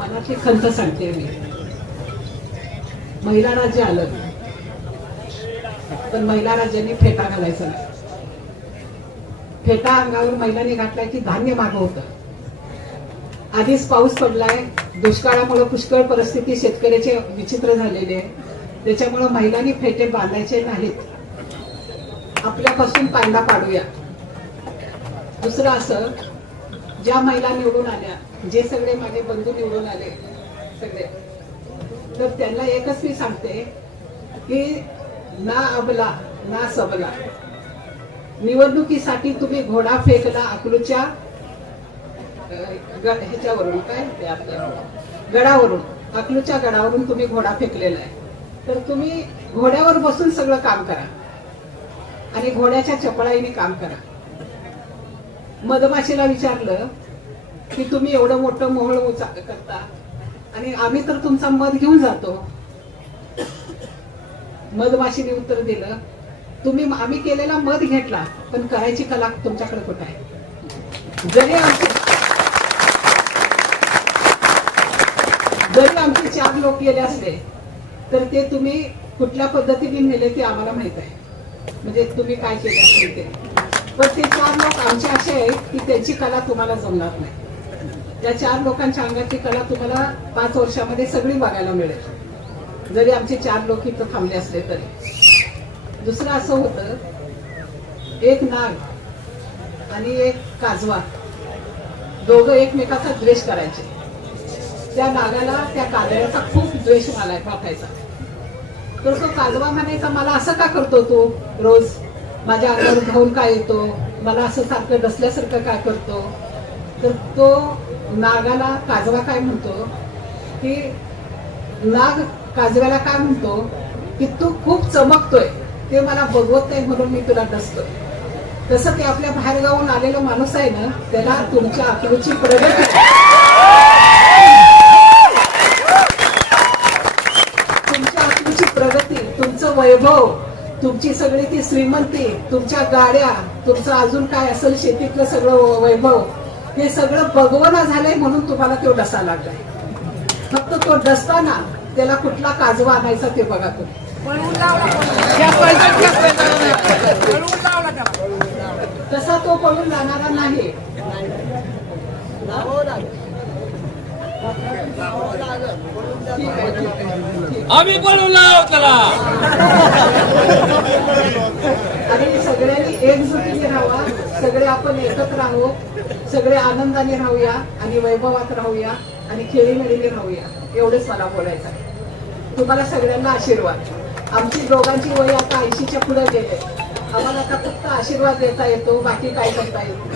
मनातली खंत सांगते मी. महिला राज्य आलं, पण महिला राज्याने फेटा घालायचा नाही. फेटा अंगावर महिलांनी घातलाय की धान्य मागं होतं. आधीच पाऊस पडलाय, दुष्काळामुळे पुष्कळ परिस्थिती शेतकऱ्याचे विचित्र झालेली आहे. त्याच्यामुळे महिलांनी फेटे बांधायचे नाहीत. आपल्यापासून पायंडा पाडूया. दुसरं असं, ज्या महिला निवडून आल्या, जे सगळे माझे बंधू निवडून आले सगळे, तर त्यांना एकच मी सांगते की ना अबला ना सबला. निवडणुकीसाठी तुम्ही घोडा फेकला अकलूच्या ह्याच्यावरून, काय ते आपलं गडावरून, अकलूच्या गडावरून तुम्ही घोडा फेकलेला आहे. तर तुम्ही घोड्यावर बसून सगळं काम करा आणि घोड्याच्या चपळाईने काम करा. मधमाशीला विचारलं की तुम्ही एवढं मोठं मोहळ करता आणि आम्ही तर तुमचा मध घेऊन जातो. मधमाशीने उत्तर दिलं, आम्ही केलेला मध घेतला, पण करायची कला तुमच्याकडे कुठे आहे? जरी आमचे 4 लोक गेले असले तर ते तुम्ही कुठल्या पद्धतीने नेले ते आम्हाला माहित आहे. म्हणजे तुम्ही काय केले असेल ते. पण ते 4 लोक आमचे असे आहेत की त्यांची कला तुम्हाला जमणार नाही. त्या 4 लोकांच्या अंगाची कला तुम्हाला 5 वर्षामध्ये सगळी बघायला मिळेल, जरी आमचे 4 लोक इथं थांबले असले तरी. दुसरं असं होतं, एक नाग आणि एक काजवा दोघं एकमेकाचा द्वेष करायचे. त्या नागाला त्या काजव्याचा खूप द्वेष वाटायचा. तर तो काजवा म्हणायचा, मला असं का करतो तू रोज? माझ्या अंगावर धावून काय येतो? मला असं सारखं डसल्यासारखं काय करतो? तर तो नागाला काजवा काय म्हणतो की, नाग काजव्याला काय म्हणतो की तू खूप चमकतोय, ते मला बघवत नाही म्हणून मी तुला डसतोय. तसं ते आपल्या बाहेरगावून आलेला माणूस आहे ना, त्याला तुमच्या अकलूची प्रगती, तुमच्या अकलूची प्रगती, तुमचं वैभव, तुमची सगळी ती श्रीमंती, तुमच्या गाड्या, तुमचं अजून काय असेल शेतीतलं सगळं वैभव, हे सगळं बघवणं झालंय म्हणून तुम्हाला तो डसा लागलाय. फक्त तो डसताना त्याला कुठला काजवा आणायचा ते बघा तुम्ही. तसा तो पळून जाणारा नाही. आम्ही पळून लावू त्याला. आणि सगळ्यांनी एकजुटीने राहावा, सगळे आपण एकत्र राहू, सगळे आनंदाने राहूया आणि वैभवात राहूया आणि खेळीमेळीने राहूया. एवढंच मला बोलायचं आहे. तुम्हाला सगळ्यांना आशीर्वाद. आमची दोघांची वय आता 80च्या पुढे गेले. आम्हाला आता फक्त आशीर्वाद देता येतो, बाकी काय करता येतो.